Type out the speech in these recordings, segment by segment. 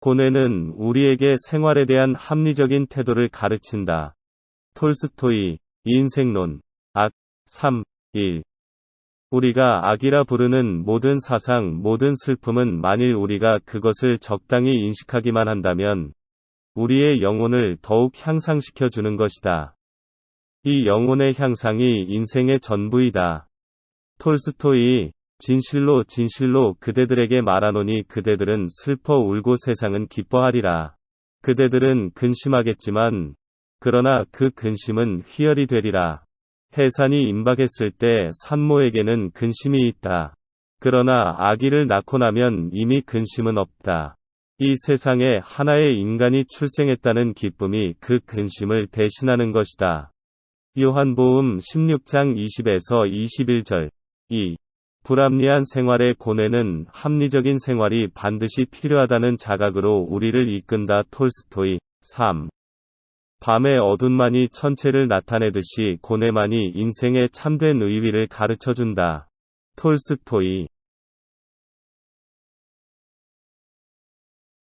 고뇌는 우리에게 생활에 대한 합리적인 태도를 가르친다. 톨스토이, 인생론. 악. 3. 1. 우리가 악이라 부르는 모든 사상, 모든 슬픔은 만일 우리가 그것을 적당히 인식하기만 한다면 우리의 영혼을 더욱 향상시켜 주는 것이다. 이 영혼의 향상이 인생의 전부이다. 톨스토이, 진실로 진실로 그대들에게 말하노니 그대들은 슬퍼 울고 세상은 기뻐하리라. 그대들은 근심하겠지만 그러나 그 근심은 희열이 되리라. 해산이 임박했을 때 산모에게는 근심이 있다. 그러나 아기를 낳고 나면 이미 근심은 없다. 이 세상에 하나의 인간이 출생했다는 기쁨이 그 근심을 대신하는 것이다. 요한복음 16장 20에서 21절. 2. 불합리한 생활의 고뇌는 합리적인 생활이 반드시 필요하다는 자각으로 우리를 이끈다. 톨스토이. 3. 밤의 어둠만이 천체를 나타내듯이 고뇌만이 인생의 참된 의위를 가르쳐준다. 톨스토이.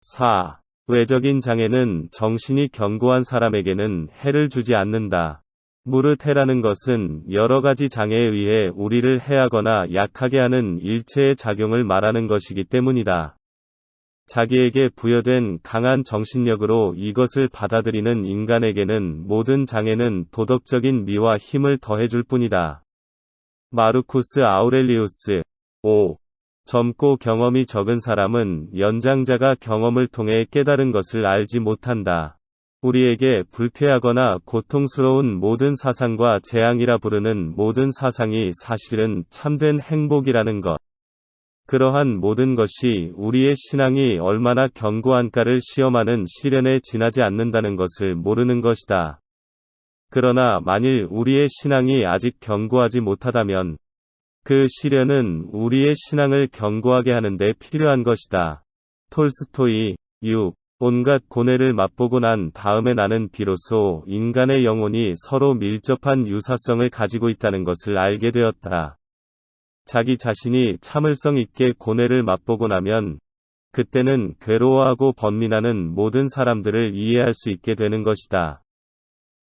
4. 외적인 장애는 정신이 견고한 사람에게는 해를 주지 않는다. 무르테라는 것은 여러 가지 장애에 의해 우리를 해하거나 약하게 하는 일체의 작용을 말하는 것이기 때문이다. 자기에게 부여된 강한 정신력으로 이것을 받아들이는 인간에게는 모든 장애는 도덕적인 미와 힘을 더해줄 뿐이다. 마르쿠스 아우렐리우스. 5. 젊고 경험이 적은 사람은 연장자가 경험을 통해 깨달은 것을 알지 못한다. 우리에게 불쾌하거나 고통스러운 모든 사상과 재앙이라 부르는 모든 사상이 사실은 참된 행복이라는 것. 그러한 모든 것이 우리의 신앙이 얼마나 견고한가를 시험하는 시련에 지나지 않는다는 것을 모르는 것이다. 그러나 만일 우리의 신앙이 아직 견고하지 못하다면 그 시련은 우리의 신앙을 견고하게 하는데 필요한 것이다. 톨스토이. 6. 온갖 고뇌를 맛보고 난 다음에 나는 비로소 인간의 영혼이 서로 밀접한 유사성을 가지고 있다는 것을 알게 되었다. 자기 자신이 참을성 있게 고뇌를 맛보고 나면 그때는 괴로워하고 번민하는 모든 사람들을 이해할 수 있게 되는 것이다.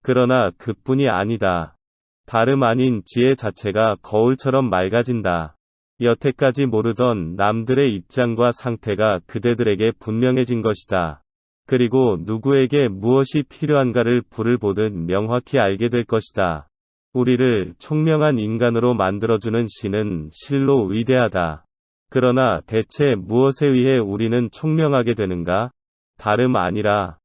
그러나 그뿐이 아니다. 다름 아닌 지혜 자체가 거울처럼 맑아진다. 여태까지 모르던 남들의 입장과 상태가 그대들에게 분명해진 것이다. 그리고 누구에게 무엇이 필요한가를 불을 보듯 명확히 알게 될 것이다. 우리를 총명한 인간으로 만들어주는 신은 실로 위대하다. 그러나 대체 무엇에 의해 우리는 총명하게 되는가? 다름 아니라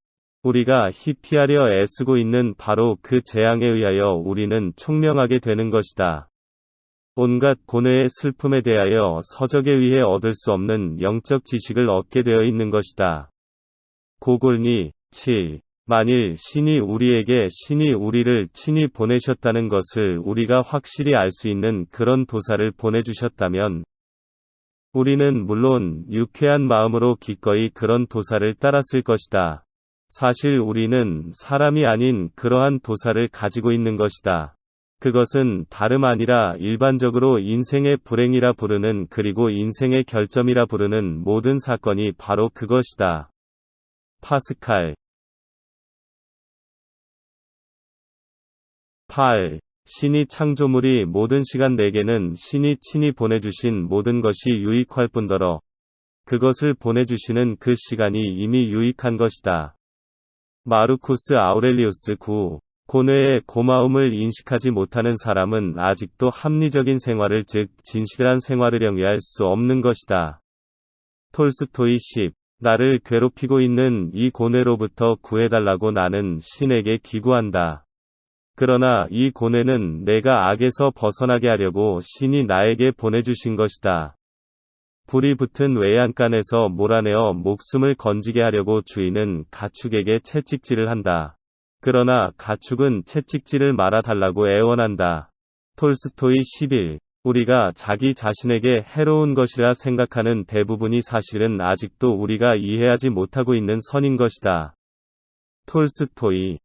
우리가 희피하려 애쓰고 있는 바로 그 재앙에 의하여 우리는 총명하게 되는 것이다. 온갖 고뇌의 슬픔에 대하여 서적에 의해 얻을 수 없는 영적 지식을 얻게 되어 있는 것이다. 고골니. 7. 만일 신이 우리를 친히 보내셨다는 것을 우리가 확실히 알 수 있는 그런 도사를 보내주셨다면 우리는 물론 유쾌한 마음으로 기꺼이 그런 도사를 따랐을 것이다. 사실 우리는 사람이 아닌 그러한 도사를 가지고 있는 것이다. 그것은 다름 아니라 일반적으로 인생의 불행이라 부르는 그리고 인생의 결점이라 부르는 모든 사건이 바로 그것이다. 파스칼. 8. 신이 창조물이 모든 시간 내게는 신이 친히 보내주신 모든 것이 유익할 뿐더러 그것을 보내주시는 그 시간이 이미 유익한 것이다. 마르쿠스 아우렐리우스. 9. 고뇌의 고마움을 인식하지 못하는 사람은 아직도 합리적인 생활을 즉 진실한 생활을 영위할 수 없는 것이다. 톨스토이. 10. 나를 괴롭히고 있는 이 고뇌로부터 구해달라고 나는 신에게 기구한다. 그러나 이 고뇌는 내가 악에서 벗어나게 하려고 신이 나에게 보내주신 것이다. 불이 붙은 외양간에서 몰아내어 목숨을 건지게 하려고 주인은 가축에게 채찍질을 한다. 그러나 가축은 채찍질을 말아달라고 애원한다. 톨스토이. 11. 우리가 자기 자신에게 해로운 것이라 생각하는 대부분이 사실은 아직도 우리가 이해하지 못하고 있는 선인 것이다. 톨스토이.